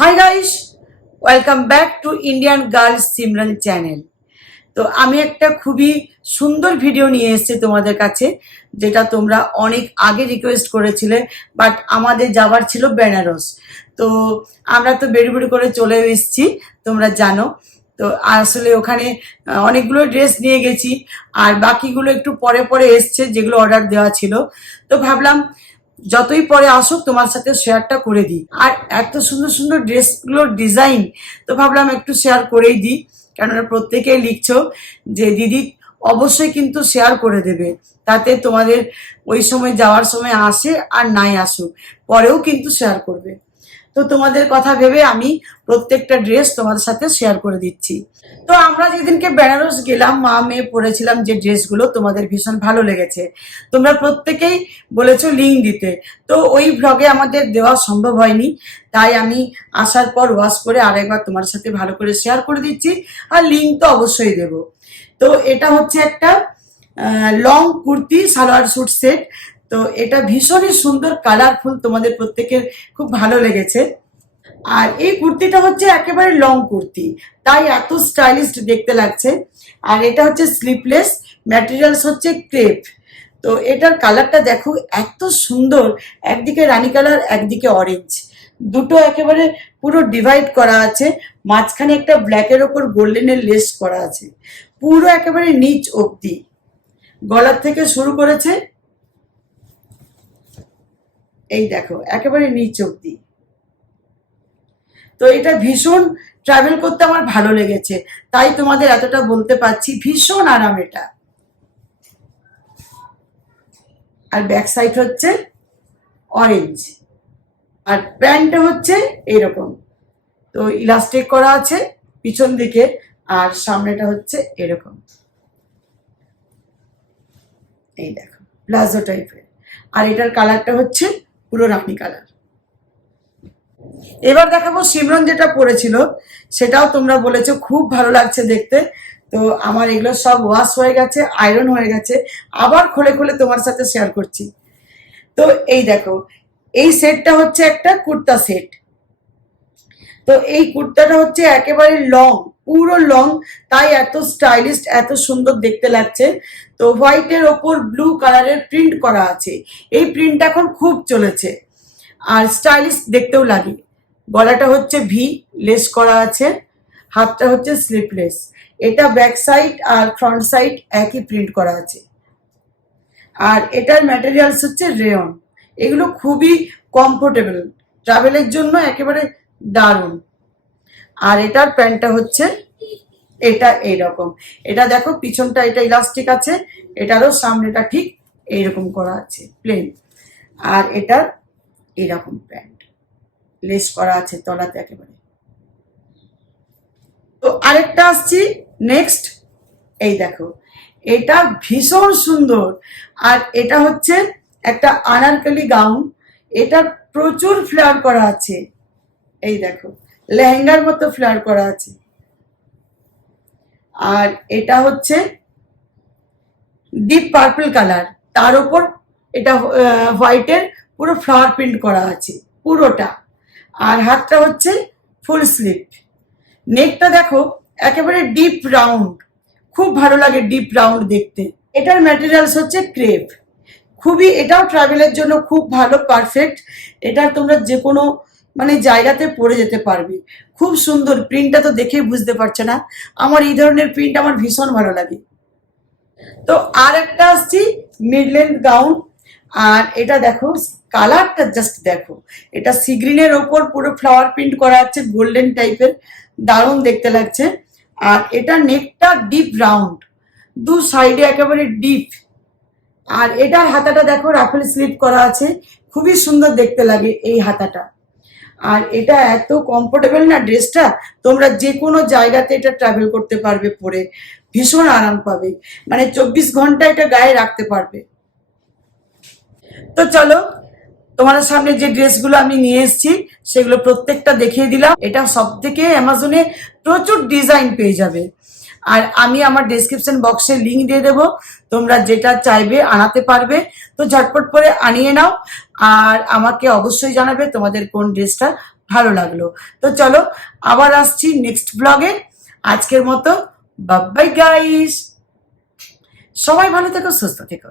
Hi guys welcome back to Indian girls Simran channel তো আমি একটা খুবই সুন্দর ভিডিও নিয়ে এসেছি তোমাদের কাছে, যেটা তোমরা অনেক আগে রিকোয়েস্ট করেছিলে বাট আমাদের যাবার ছিল বেনারস তো আমরা তো বেড়ি করে চলে এসেছি, তোমরা জানো। তো আসলে ওখানে অনেকগুলো ড্রেস নিয়ে গেছি, আর বাকিগুলো একটু পরে পরে এসছে, যেগুলো অর্ডার দেওয়া ছিল। তো ভাবলাম যতই পরে আসুক তোমার সাথে শেয়ারটা করে দিই। আর এত সুন্দর সুন্দর ড্রেসগুলোর ডিজাইন তো ভাবলাম একটু শেয়ার করেই দিই। কেননা প্রত্যেকেই লিখছো যে, দিদি, অবশ্যই কিন্তু শেয়ার করে দেবে। তাতে তোমাদের ওই সময় যাওয়ার সময় আসে আর নাই আসুক। পরেও কিন্তু শেয়ার করবে। তো তোমাদের কথা ভেবে আমি প্রত্যেকটা ড্রেস তোমাদের সাথে শেয়ার করে দিচ্ছি। তো আমরা যেদিনকে বেনারস গেলাম, মা মেয়ে পরেছিলাম যে ড্রেসগুলো, তোমাদের ভীষণ ভালো লেগেছে। তোমরা প্রত্যেকেই বলেছ লিঙ্ক দিতে। তো ওই ভ্লগে আমাদের দেওয়া সম্ভব হয়নি, তাই আমি আসার পর ওয়াশ করে আরেকবার তোমার সাথে ভালো করে শেয়ার করে দিচ্ছি, আর লিঙ্ক তো অবশ্যই দেব। তো এটা হচ্ছে একটা long kurti, salwar suit set তো এটা ভীষণই সুন্দর কালারফুল তোমাদের প্রত্যেকের খুব ভালো লেগেছে। আর এই কুর্তিটা হচ্ছে একেবারে লং কুর্তি, তাই এত স্টাইলিশ দেখতে লাগছে। আর এটা হচ্ছে স্লিপলেস ম্যাটেরিয়ালস হচ্ছে ক্রেপ তো এটার কালারটা দেখো, এত সুন্দর, একদিকে রানী কালার, একদিকে অরেঞ্জ দুটো একেবারে পুরো ডিভাইড করা আছে, মাঝখানে একটা ব্ল্যাকের ওপর গোল্ডেনের লেস করা আছে। পুরো একেবারে নিচ অবধি। গলার থেকে শুরু করেছে এই দেখো, একেবারে নিচ অবধি। তো এটা ভীষণ ট্রাভেল করতে আমার ভালো লেগেছে। তাই তোমাদের এতটা বলতে পারছি, ভীষণ আরাম এটা। আর ব্যাক সাইড হচ্ছে অরেঞ্জ আর প্যান্টটা হচ্ছে এরকম। তো ইলাস্টিক করা আছে পিছন দিকে, আর সামনেটা হচ্ছে এরকম। এই দেখো, প্লাজো টাইপের আর এটার কালারটা হচ্ছে পুরো রানি কালার। এবার দেখাবো সিমরন যেটা পরেছিল, সেটাও তোমরা বলেছ, খুব ভালো লাগছে দেখতে। তো আমার এগুলো সব ওয়াশ হয়ে গেছে আয়রন হয়ে গেছে, আবার খুলে খুলে তোমার সাথে শেয়ার করছি। তো এই দেখো, এই সেটটা হচ্ছে একটা কুর্তা সেট তো এই কুর্তাটা হচ্ছে একেবারে লং পুরো লং তাই এত স্টাইলিশ এত সুন্দর দেখতে লাগছে। তো হোয়াইটের ওপর ব্লু কালারের প্রিন্ট করা আছে। এই প্রিন্ট এখন খুব চলেছে। আর স্টাইলিশ দেখতেও লাগে। গলাটা হচ্ছে ভি লেস করা আছে। হাতটা হচ্ছে স্লিপলেস এটা ব্যাক সাইড আর ফ্রন্ট সাইড একই প্রিন্ট করা আছে। আর এটার ম্যাটেরিয়ালস হচ্ছে রেয়ন এগুলো খুবই কমফোর্টেবল ট্রাভেলের জন্য একেবারে দারুণ। আর এটার প্যান্টটা হচ্ছে এটা এইরকম। এটা দেখো, পিছনটা এটা ইলাস্টিক আছে, এটারও সামনেটা ঠিক এইরকম করা আছে প্লেন আর এটার এরকম প্যান্ট লেস করা আছে তলাতে একেবারে। তো আরেকটা আসছি নেক্সট এই দেখো, এটা ভীষণ সুন্দর। আর এটা হচ্ছে একটা আনারকলি গাউন এটা প্রচুর ফ্লার করা আছে। এই দেখো লেহেঙ্গার মতো ফ্লার করা আছে। আর এটা হচ্ছে ডিপ পার্পল কালার তার উপর এটা হোয়াইটের পুরো ফ্লাওয়ার প্রিন্ট করা আছে, পুরোটা। আর হাতটা হচ্ছে ফুল স্লিপ নেকটা দেখো, একেবারে ডিপ রাউন্ড খুব ভালো লাগে ডিপ রাউন্ড দেখতে। এটার ম্যাটেরিয়ালস হচ্ছে ক্রেপ খুবই, এটাও ট্রাভেলের জন্য খুব ভালো পারফেক্ট এটা তোমরা যে কোনো মানে জায়গাতে পরে যেতে পারবে। খুব সুন্দর প্রিন্টটা তো দেখেই বুঝতে পারছে না। আমার এই ধরনের প্রিন্ট আমার ভীষণ ভালো লাগে। তো আর একটা আসছি মিড লেন্থ গাউন আর এটা দেখো কালারটা জাস্ট দেখো। এটা সি গ্রিনের ওপর পুরো ফ্লাওয়ার প্রিন্ট করা আছে গোল্ডেন টাইপের দারুণ দেখতে লাগছে। আর এটা নেকটা ডিপ রাউন্ড দু সাইডে একেবারে ডিপ আর এটার হাতাটা দেখো, রাফেল স্লিপ করা আছে। খুবই সুন্দর দেখতে লাগে এই হাতাটা। আর এটা এত কমফোর্টেবল না ড্রেসটা, তোমরা যে কোনো জায়গাতে এটা ট্রাভেল করতে পারবে পরে। ভীষণ আরাম পাবে। মানে চব্বিশ ঘণ্টা এটা গায়ে রাখতে পারবে। তো চলো তোমাদের সামনে যে ড্রেসগুলো আমি নিয়ে এসেছি, সেগুলো প্রত্যেকটা দেখিয়ে দিলাম। এটা সব থেকে অ্যামাজনে প্রচুর ডিজাইন পেয়ে যাবে। আর আমি আমার ডিসক্রিপশন বক্সে লিঙ্ক দিয়ে দেবো। তোমরা যেটা চাইবে আনাতে পারবে। তো ঝটপট করে আনিয়ে নাও। আর আমাকে অবশ্যই জানাবে তোমাদের কোন ড্রেসটা ভালো লাগল। তো চলো, আবার আসছি নেক্সট ব্লগে আজকের মতো বাবাই গাইস সবাই ভালো থেকো, সুস্থ থেকো।